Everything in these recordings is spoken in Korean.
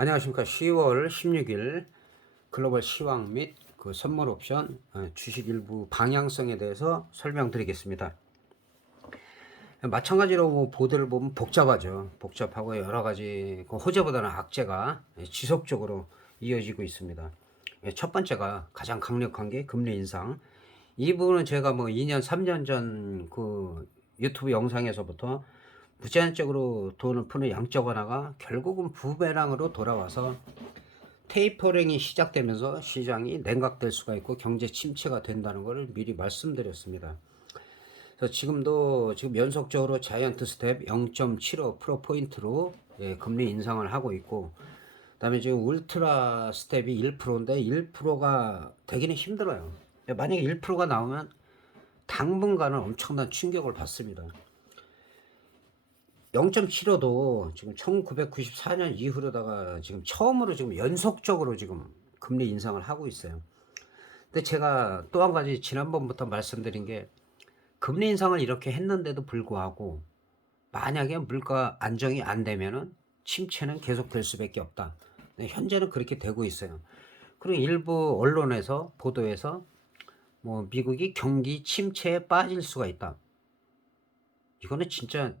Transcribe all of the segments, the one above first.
안녕하십니까. 10월 16일 글로벌 시황 및 그 선물 옵션 주식 일부 방향성에 대해서 설명드리겠습니다. 마찬가지로 뭐 보드를 보면 복잡하죠. 복잡하고 여러 가지 그 호재보다는 악재가 지속적으로 이어지고 있습니다. 첫 번째가 가장 강력한 게 금리 인상. 이 부분은 제가 뭐 2년, 3년 전 그 유튜브 영상에서부터 무제한적으로 돈을 푸는 양적 완화가 결국은 부메랑으로 돌아와서 테이퍼링이 시작되면서 시장이 냉각될 수가 있고 경제 침체가 된다는 것을 미리 말씀드렸습니다. 그래서 지금 연속적으로 자이언트 스텝 0.75%포인트로 금리 인상을 하고 있고, 그다음에 지금 울트라 스텝이 1%인데 1%가 되기는 힘들어요. 만약에 1%가 나오면 당분간은 엄청난 충격을 받습니다. 0.75도 지금 1994년 이후로다가 지금 처음으로 지금 연속적으로 지금 금리 인상을 하고 있어요. 근데 제가 또 한 가지 지난번부터 말씀드린 게, 금리 인상을 이렇게 했는데도 불구하고 만약에 물가 안정이 안 되면은 침체는 계속될 수밖에 없다. 현재는 그렇게 되고 있어요. 그리고 일부 언론에서 보도에서 뭐 미국이 경기 침체에 빠질 수가 있다. 이거는 진짜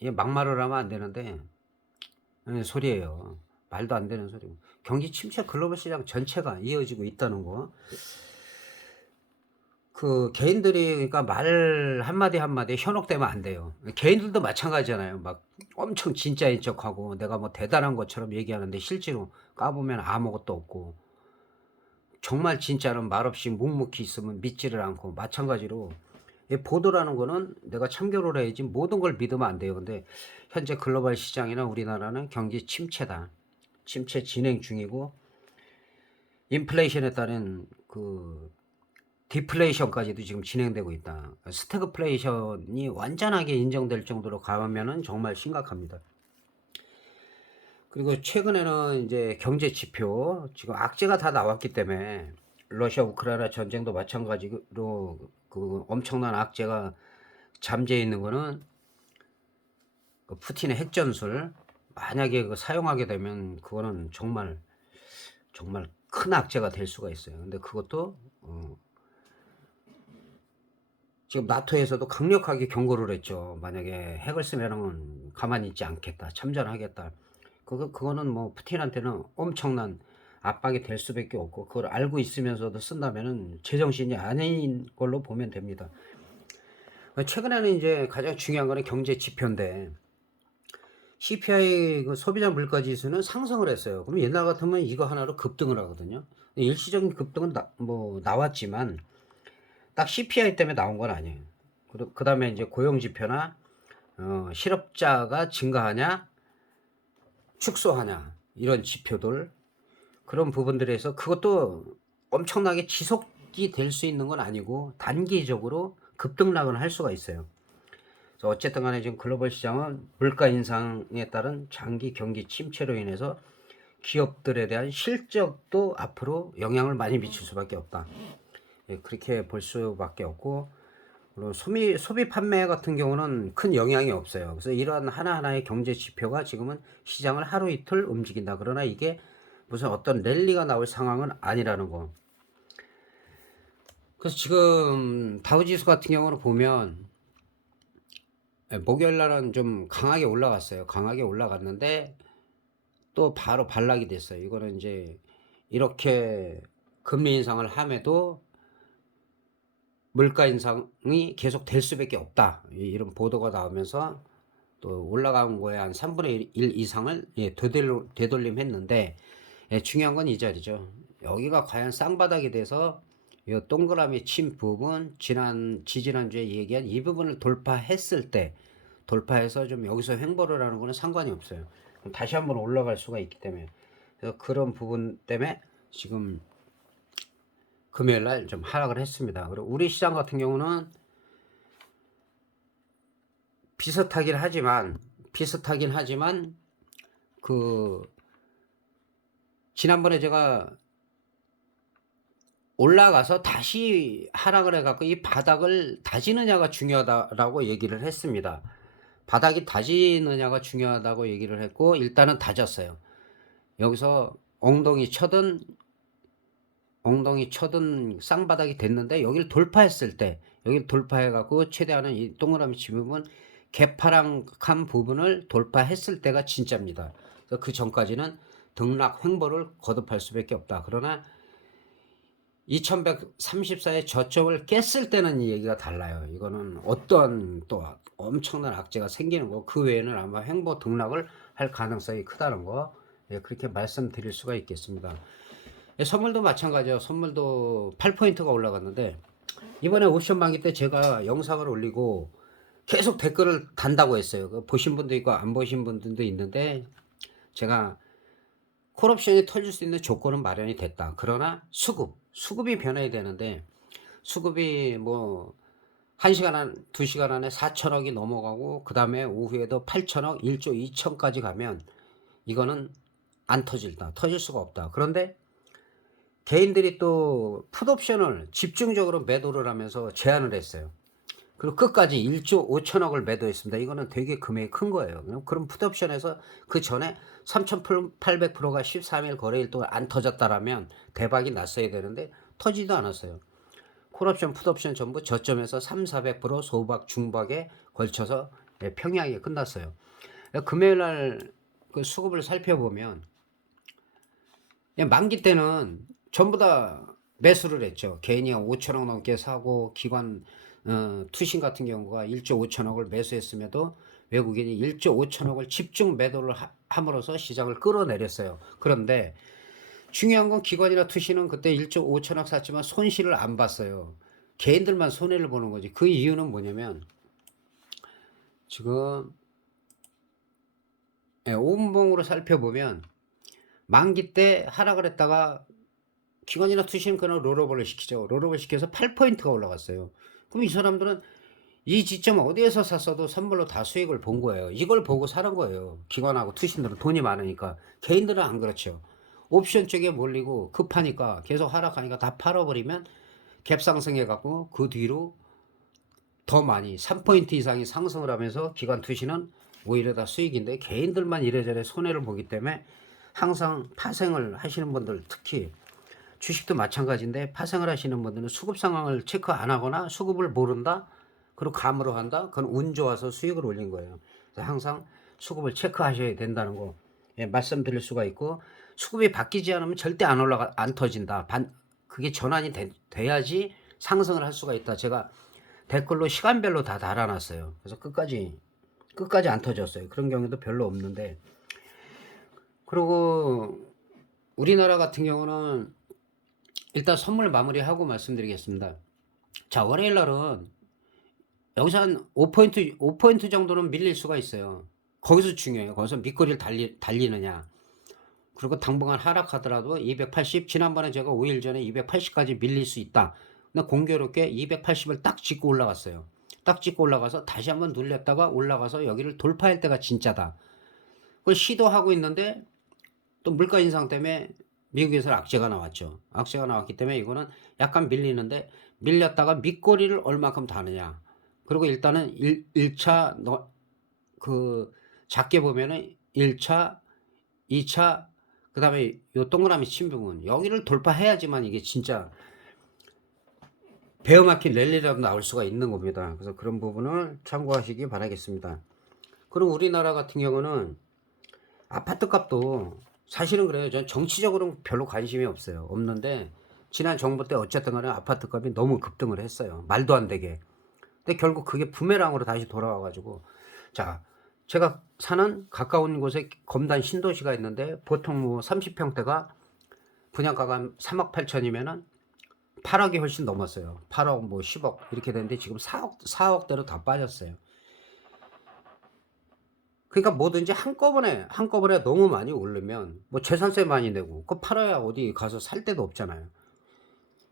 막말을 하면 안 되는데 소리예요. 말도 안 되는 소리고. 경기 침체 글로벌 시장 전체가 이어지고 있다는 거. 그 개인들이 그러니까 말 한마디 한마디에 현혹되면 안 돼요. 개인들도 마찬가지잖아요. 막 엄청 진짜인 척하고 내가 뭐 대단한 것처럼 얘기하는데 실제로 까보면 아무것도 없고, 정말 진짜는 말없이 묵묵히 있으면 믿지를 않고, 마찬가지로 이 보도라는 거는 내가 참고를 해야지 모든 걸 믿으면 안 돼요. 근데 현재 글로벌 시장이나 우리나라는 경기 침체다. 침체 진행 중이고, 인플레이션에 따른 그 디플레이션까지도 지금 진행되고 있다. 스태그플레이션이 완전하게 인정될 정도로 가면은 정말 심각합니다. 그리고 최근에는 이제 경제 지표 지금 악재가 다 나왔기 때문에, 러시아 우크라이나 전쟁도 마찬가지로 그 엄청난 악재가 잠재해 있는 거는 그 푸틴의 핵전술, 만약에 그 사용하게 되면 그거는 정말 정말 큰 악재가 될 수가 있어요. 근데 그것도 지금 나토에서도 강력하게 경고를 했죠. 만약에 핵을 쓰면은 가만히 있지 않겠다. 참전하겠다. 그거는 뭐 푸틴한테는 엄청난 압박이 될 수밖에 없고, 그걸 알고 있으면서도 쓴다면은 제정신이 아닌 걸로 보면 됩니다. 최근에는 이제 가장 중요한 거는 경제 지표인데, CPI 그 소비자 물가 지수는 상승을 했어요. 그럼 옛날 같으면 이거 하나로 급등을 하거든요. 일시적인 급등은 나왔지만 딱 CPI 때문에 나온 건 아니에요. 그다음에 이제 고용 지표나 실업자가 증가하냐 축소하냐 이런 지표들, 그런 부분들에서 그것도 엄청나게 지속이 될 수 있는 건 아니고 단기적으로 급등락은 할 수가 있어요. 그래서 어쨌든 간에 지금 글로벌 시장은 물가 인상에 따른 장기 경기 침체로 인해서 기업들에 대한 실적도 앞으로 영향을 많이 미칠 수밖에 없다. 그렇게 볼 수밖에 없고, 물론 소비 판매 같은 경우는 큰 영향이 없어요. 그래서 이러한 하나하나의 경제 지표가 지금은 시장을 하루 이틀 움직인다. 그러나 이게 무슨 어떤 랠리가 나올 상황은 아니라는 거. 그래서 지금 다우지수 같은 경우는 보면 목요일 날은 좀 강하게 올라갔어요. 강하게 올라갔는데 또 바로 반락이 됐어요. 이거는 이제 이렇게 금리 인상을 함에도 물가 인상이 계속 될 수밖에 없다. 이런 보도가 나오면서 또 올라간 거에 한 3분의 1 이상을 되돌림했는데, 중요한 건 이 자리죠. 여기가 과연 쌍바닥이 돼서 이 동그라미 친 부분, 지지난주에 얘기한 이 부분을 돌파했을 때, 돌파해서 좀 여기서 횡보를 하는 거는 상관이 없어요. 그럼 다시 한번 올라갈 수가 있기 때문에. 그래서 그런 부분 때문에 지금 금요일 날 좀 하락을 했습니다. 그리고 우리 시장 같은 경우는 비슷하긴 하지만 그 지난번에 제가 올라가서 다시 하락을 해갖고 이 바닥을 다지느냐가 중요하다라고 얘기를 했습니다. 바닥이 다지느냐가 중요하다고 얘기를 했고, 일단은 다졌어요. 여기서 엉덩이 쳐든 쌍바닥이 됐는데 여기를 돌파했을 때, 여기를 돌파해 갖고 최대한은 이 동그라미 치 부분 개파랑한 부분을 돌파했을 때가 진짜입니다. 그래서 그 전까지는 등락 횡보를 거듭할 수밖에 없다. 그러나 2134의 저점을 깼을 때는 이 얘기가 달라요. 이거는 어떤 또 엄청난 악재가 생기는 거, 그 외에는 아마 횡보 등락을 할 가능성이 크다는 거, 예, 그렇게 말씀드릴 수가 있겠습니다. 예, 선물도 마찬가지예요. 선물도 8포인트가 올라갔는데 이번에 옵션 만기 때 제가 영상을 올리고 계속 댓글을 단다고 했어요. 보신 분도 있고 안 보신 분들도 있는데, 제가 콜옵션이 터질 수 있는 조건은 마련이 됐다. 그러나 수급이 변해야 되는데, 수급이 뭐 1시간 2시간 안에 4천억이 넘어가고 그 다음에 오후에도 8천억 1조 2천까지 가면 이거는 안 터질다. 터질 수가 없다. 그런데 개인들이 또 풋옵션을 집중적으로 매도를 하면서 제한을 했어요. 그리고 끝까지 1조 5천억을 매도했습니다. 이거는 되게 금액이 큰 거예요. 그럼 풋옵션에서 그 전에 3,800%가 13일 거래일 동안 안 터졌다라면 대박이 났어야 되는데 터지도 않았어요. 콜옵션, 풋옵션 전부 저점에서 3,400% 소박, 중박에 걸쳐서 평양이 끝났어요. 금요일 날그 수급을 살펴보면 만기 때는 전부 다 매수를 했죠. 개인이 5천억 넘게 사고 기관 투신 같은 경우가 1조 5천억을 매수했음에도 외국인이 1조 5천억을 집중 매도를 함으로써 시장을 끌어내렸어요. 그런데 중요한 건 기관이나 투신은 그때 1조 5천억 샀지만 손실을 안 봤어요. 개인들만 손해를 보는 거지. 그 이유는 뭐냐면 지금 5분봉으로 살펴보면 만기 때 하락을 했다가 기관이나 투신은 그냥 롤오버를 시키죠. 롤오버 시켜서 8포인트가 올라갔어요. 그럼 이 사람들은 이 지점 어디에서 샀어도 선물로 다 수익을 본 거예요. 이걸 보고 사는 거예요. 기관하고 투신들은 돈이 많으니까. 개인들은 안 그렇죠. 옵션 쪽에 몰리고 급하니까 계속 하락하니까 다 팔아버리면 갭 상승해갖고 그 뒤로 더 많이 3포인트 이상이 상승을 하면서 기관 투신은 오히려 다 수익인데, 개인들만 이래저래 손해를 보기 때문에 항상 파생을 하시는 분들, 특히 주식도 마찬가지인데 파생을 하시는 분들은 수급 상황을 체크 안 하거나 수급을 모른다, 그리고 감으로 한다, 그건 운 좋아서 수익을 올린 거예요. 그래서 항상 수급을 체크하셔야 된다는 거, 예, 말씀드릴 수가 있고, 수급이 바뀌지 않으면 절대 안 터진다. 그게 전환이 돼야지 상승을 할 수가 있다. 제가 댓글로 시간별로 다 달아놨어요. 그래서 끝까지 안 터졌어요. 그런 경우도 별로 없는데, 그리고 우리나라 같은 경우는 일단 선물 마무리하고 말씀드리겠습니다. 자, 월요일 날은 여기서 한 5포인트 정도는 밀릴 수가 있어요. 거기서 중요해요. 거기서 밑거리를 달리느냐. 그리고 당분간 하락하더라도 280, 지난번에 제가 5일 전에 280까지 밀릴 수 있다. 근데 공교롭게 280을 딱 찍고 올라갔어요. 딱 찍고 올라가서 다시 한번 눌렸다가 올라가서 여기를 돌파할 때가 진짜다. 그걸 시도하고 있는데 또 물가 인상 때문에 미국에서 악재가 나왔죠. 악재가 나왔기 때문에 이거는 약간 밀리는데, 밀렸다가 밑꼬리를 얼마큼 다느냐. 그리고 일단은 1차 작게 보면은 1차, 2차, 그 다음에 요 동그라미 친 부분, 여기를 돌파해야지만 이게 진짜 베어 마켓 랠리라도 나올 수가 있는 겁니다. 그래서 그런 부분을 참고하시기 바라겠습니다. 그리고 우리나라 같은 경우는 아파트 값도 사실은 그래요. 전 정치적으로는 별로 관심이 없는데 지난 정부 때 어쨌든 간에 아파트 값이 너무 급등을 했어요. 말도 안 되게. 근데 결국 그게 부메랑으로 다시 돌아와 가지고, 자, 제가 사는 가까운 곳에 검단 신도시가 있는데 보통 뭐 30평대가 분양가가 3억 8천이면은 8억이 훨씬 넘었어요. 8억 뭐 10억 이렇게 되는데 지금 4억대로 다 빠졌어요. 그러니까 뭐든지 한꺼번에 너무 많이 오르면 뭐 재산세 많이 내고 그거 팔아야 어디 가서 살 데도 없잖아요.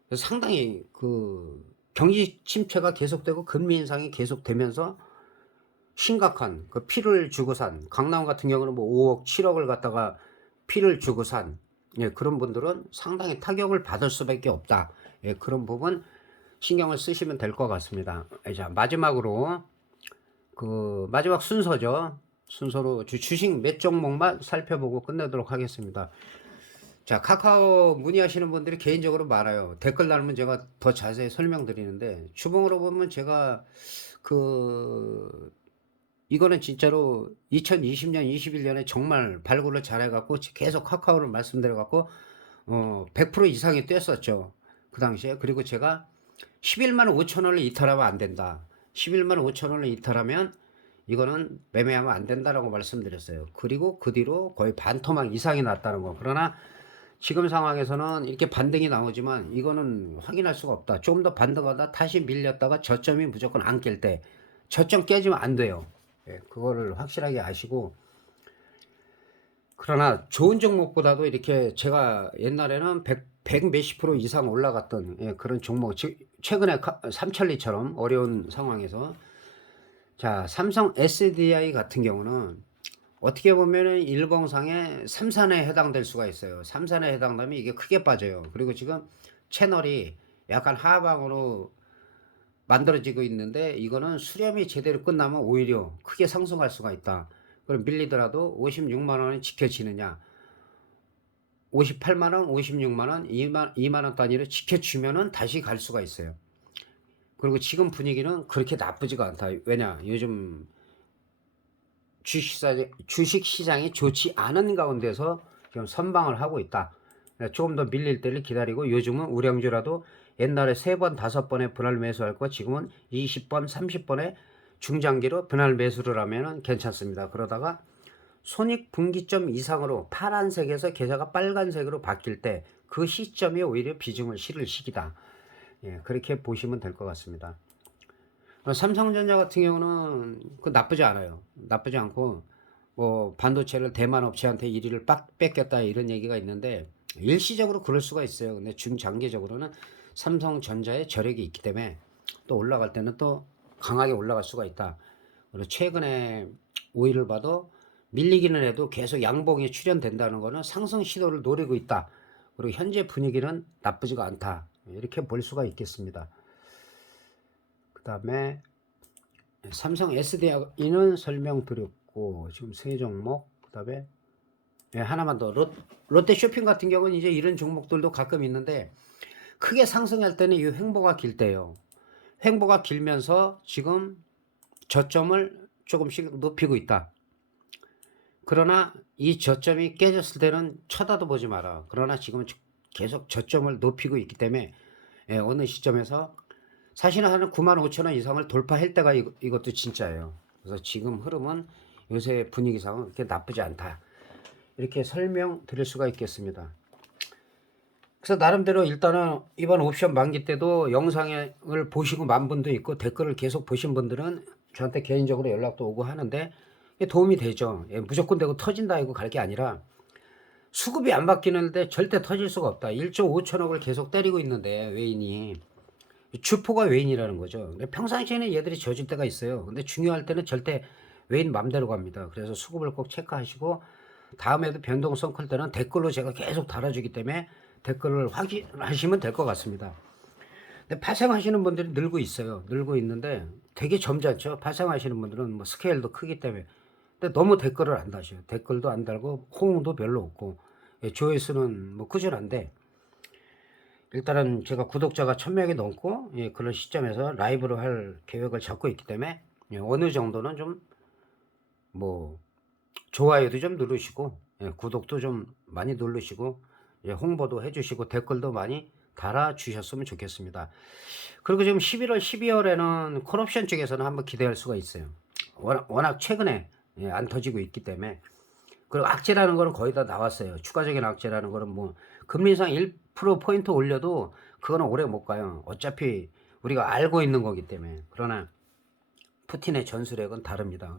그래서 상당히 그 경기 침체가 계속되고 금리 인상이 계속되면서 심각한 그 피를 주고 산, 강남 같은 경우는 뭐 5억 7억을 갖다가 피를 주고 산, 예, 그런 분들은 상당히 타격을 받을 수밖에 없다. 예, 그런 부분 신경을 쓰시면 될 것 같습니다. 자, 마지막으로 그 마지막 순서죠. 순서로 주식 몇 종목만 살펴보고 끝내도록 하겠습니다. 자, 카카오 문의하시는 분들이 개인적으로 많아요. 댓글 달면 제가 더 자세히 설명드리는데, 주봉으로 보면 제가 그 이거는 진짜로 2020년, 21년에 정말 발굴을 잘해갖고 계속 카카오를 말씀드려갖고 100% 이상이 뛰었었죠. 그 당시에. 그리고 제가 11만 5천 원을 이탈하면 안 된다. 11만 5천 원을 이탈하면 이거는 매매하면 안 된다라고 말씀드렸어요. 그리고 그 뒤로 거의 반토막 이상이 났다는 거. 그러나 지금 상황에서는 이렇게 반등이 나오지만 이거는 확인할 수가 없다. 좀 더 반등하다 다시 밀렸다가 저점이 무조건 안 깰 때 저점 깨지면 안 돼요. 예, 그거를 확실하게 아시고, 그러나 좋은 종목보다도 이렇게 제가 옛날에는 100 몇십 프로 이상 올라갔던 그런 종목, 최근에 삼천리처럼 어려운 상황에서, 자, 삼성 SDI 같은 경우는 어떻게 보면은 일봉상의 삼산에 해당될 수가 있어요. 삼산에 해당되면 이게 크게 빠져요. 그리고 지금 채널이 약간 하방으로 만들어지고 있는데, 이거는 수렴이 제대로 끝나면 오히려 크게 상승할 수가 있다. 그럼 밀리더라도 56만 원이 지켜지느냐, 58만 원, 56만 원, 2만 원 단위로 지켜주면은 다시 갈 수가 있어요. 그리고 지금 분위기는 그렇게 나쁘지가 않다. 왜냐, 요즘 주식시장이 좋지 않은 가운데서 지금 선방을 하고 있다. 조금 더 밀릴 때를 기다리고, 요즘은 우량주라도 옛날에 3번, 5번에 분할 매수할 거 지금은 20번, 30번에 중장기로 분할 매수를 하면 괜찮습니다. 그러다가 손익분기점 이상으로 파란색에서 계좌가 빨간색으로 바뀔 때 그 시점이 오히려 비중을 실을 시기다. 예, 그렇게 보시면 될 것 같습니다. 삼성전자 같은 경우는 그 나쁘지 않아요. 나쁘지 않고, 뭐 반도체를 대만 업체한테 1위를 빡 뺏겼다 이런 얘기가 있는데, 일시적으로 그럴 수가 있어요. 근데 중장기적으로는 삼성전자의 저력이 있기 때문에 또 올라갈 때는 또 강하게 올라갈 수가 있다. 그리고 최근에 오일을 봐도 밀리기는 해도 계속 양봉이 출현된다는 것은 상승 시도를 노리고 있다. 그리고 현재 분위기는 나쁘지가 않다. 이렇게 볼 수가 있겠습니다. 그 다음에 삼성 SDI는 설명드렸고, 지금 세 종목, 그 다음에 하나만 더, 롯데 쇼핑 같은 경우는 이제 이런 종목들도 가끔 있는데, 크게 상승할 때는 이 횡보가 길 때요. 횡보가 길면서 지금 저점을 조금씩 높이고 있다. 그러나 이 저점이 깨졌을 때는 쳐다도 보지 마라. 그러나 지금은 계속 저점을 높이고 있기 때문에 어느 시점에서 사실은 한 9만 5천 원 이상을 돌파할 때가 이것도 진짜예요. 그래서 지금 흐름은 요새 분위기상은 그렇게 나쁘지 않다. 이렇게 설명드릴 수가 있겠습니다. 그래서 나름대로 일단은 이번 옵션 만기 때도 영상을 보시고 만 분도 있고, 댓글을 계속 보신 분들은 저한테 개인적으로 연락도 오고 하는데 도움이 되죠. 무조건 되고 터진다 이거 갈 게 아니라, 수급이 안 바뀌는데 절대 터질 수가 없다. 1조 5천억을 계속 때리고 있는데 외인이, 주포가 외인이라는 거죠. 근데 평상시에는 얘들이 져줄 때가 있어요. 근데 중요할 때는 절대 외인 맘대로 갑니다. 그래서 수급을 꼭 체크하시고, 다음에도 변동성 클 때는 댓글로 제가 계속 달아주기 때문에 댓글을 확인하시면 될 것 같습니다. 근데 파생하시는 분들이 늘고 있어요. 늘고 있는데 되게 점잖죠. 파생하시는 분들은 뭐 스케일도 크기 때문에. 근데 너무 댓글을 안 다셔요. 댓글도 안 달고 호응도 별로 없고, 조회수는 뭐 꾸준한데, 일단은 제가 구독자가 1000명이 넘고 그런 시점에서 라이브로 할 계획을 잡고 있기 때문에 어느 정도는 좀 뭐 좋아요도 좀 누르시고, 구독도 좀 많이 누르시고, 홍보도 해주시고 댓글도 많이 달아주셨으면 좋겠습니다. 그리고 지금 11월, 12월에는 콜옵션 쪽에서는 한번 기대할 수가 있어요. 워낙 최근에 안 터지고 있기 때문에. 그리고 악재라는 거는 거의 다 나왔어요. 추가적인 악재라는 거는 뭐 금리상 1%포인트 올려도 그거는 오래 못 가요. 어차피 우리가 알고 있는 거기 때문에. 그러나 푸틴의 전술핵은 다릅니다.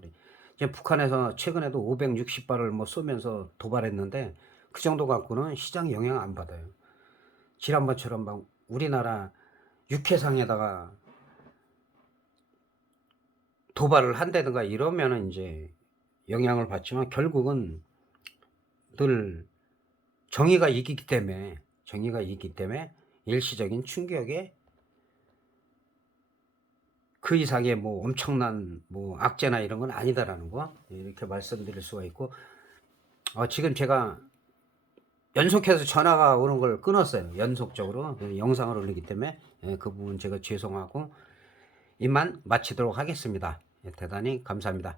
이제 북한에서 최근에도 560발을 뭐 쏘면서 도발했는데 그 정도 갖고는 시장 영향 안 받아요. 지난번처럼 막 우리나라 육해상에다가 도발을 한다든가 이러면은 이제 영향을 받지만, 결국은 늘 정의가 이기기 때문에 일시적인 충격에 그 이상의 뭐 엄청난 뭐 악재나 이런 건 아니다라는 거 이렇게 말씀드릴 수가 있고 지금 제가 연속해서 전화가 오는 걸 끊었어요. 연속적으로 영상을 올리기 때문에 그 부분 제가 죄송하고 이만 마치도록 하겠습니다. 대단히 감사합니다.